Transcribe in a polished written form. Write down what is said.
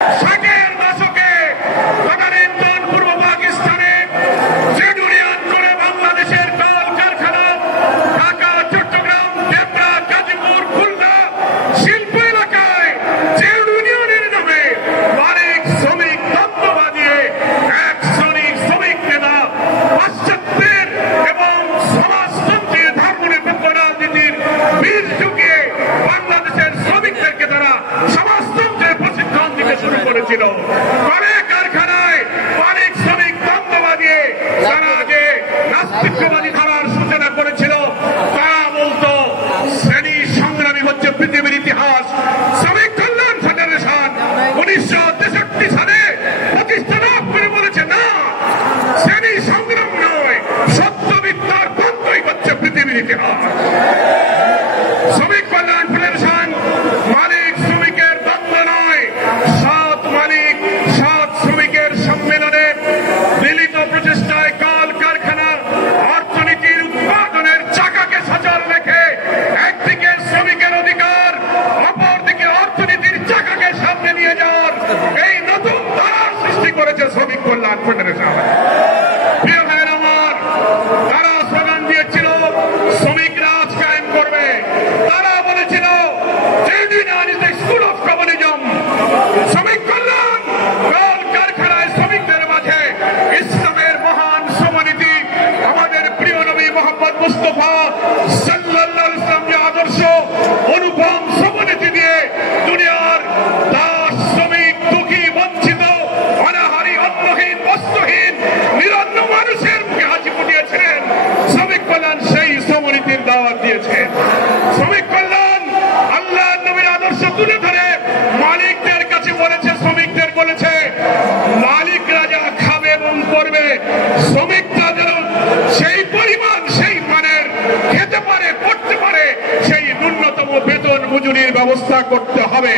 ষাটের দশকে তদানীন্তন পূর্ব পাকিস্তানে ট্রেড ইউনিয়ন করে বাংলাদেশের কল কারখানা ঢাকা, চট্টগ্রাম, ডেমরা, গাজীপুর, খুলনা শিল্প এলাকায় ট্রেড ইউনিয়নের নামে মালিক শ্রমিক দ্বন্দ্ব বাঁধিয়ে এক শ্রমিক নেতা পাশ্চাত্যের এবং সমাজতন্ত্রের ধর্মনিরপেক্ষ রাজনীতির বীজ ঢুকিয়ে বাংলাদেশের শ্রমিকদেরকে তারা সমাজতন্ত্রের প্রশিক্ষণ দিতে শুরু করেছিল। অনেক কারখানায় মালিক শ্রমিক দ্বন্দ্ব বাঁধিয়ে তারা যে নাস্তিক্যবাদী ধারার সূচনা করেছিল, তারা বলতো শ্রেণী সংগ্রামী হচ্ছে পৃথিবীর ইতিহাস। শ্রমিক কল্যাণ ফেডারেশন 1963 সালে প্রতিষ্ঠা লাভ করে বলেছে, না, শ্রেণী সংগ্রাম নয়, সত্য মিথ্যার দ্বন্দ্বই হচ্ছে পৃথিবীর ইতিহাস। শ্রমিক কল্যাণ ফেডারেশন মালিক শ্রমিকের দ্বন্দ্ব নয়, সৎ মালিক সৎ শ্রমিকের সম্মেলনের মিলিত প্রচেষ্টায় কল কারখানা অর্থনীতির উৎপাদনের চাকাকে সচল রেখে একদিকে শ্রমিকের অধিকার, অপরদিকে অর্থনীতির চাকাকে সামনে নিয়ে যাওয়ার এই নতুন ধারার সৃষ্টি করেছে শ্রমিক কল্যাণ ফেডারেশন। প্রিয় ভাইয়ের আমার, তারা স্লোগান দিয়েছিল শ্রমিক রাজ কায়েম করবে। তারা বলেছিল trade union is the school of communism. শ্রমিক কল্যাণ কল কারখানায় শ্রমিকদের মাঝে ইসলামের মহান শ্রমনীতি, আমাদের প্রিয় নবী মোহাম্মদ মুস্তাফা সাল্লাল্লাহু আলাইহি ওয়াসাল্লাম যে আদর্শ অনুপম শ্রমনীতি দিয়ে দুনিয়ার দাস, শ্রমিক, দুঃখী, বঞ্চিত, অনাহারী, অন্নহীন, বস্ত্রহীন, নিরন্ন মানুষের মুখে হাসি ফুটিয়েছিলেন। শ্রমিক কল্যাণ সেই শ্রমনীতির দাওয়াত দিয়েছে। শ্রমিক কল্যাণ আল্লাহ নবীর আদর্শ তুলে ধরে মালিকদের কাছে বলেছে, শ্রমিকদের বলেছে, মালিকরা যা খাবে এবং করবে, শ্রমিকরা যেন সেই পরিমাণ সেই মানের খেতে পারে, পড়তে পারে, সেই ন্যূনতম বেতন মজুরির ব্যবস্থা করতে হবে।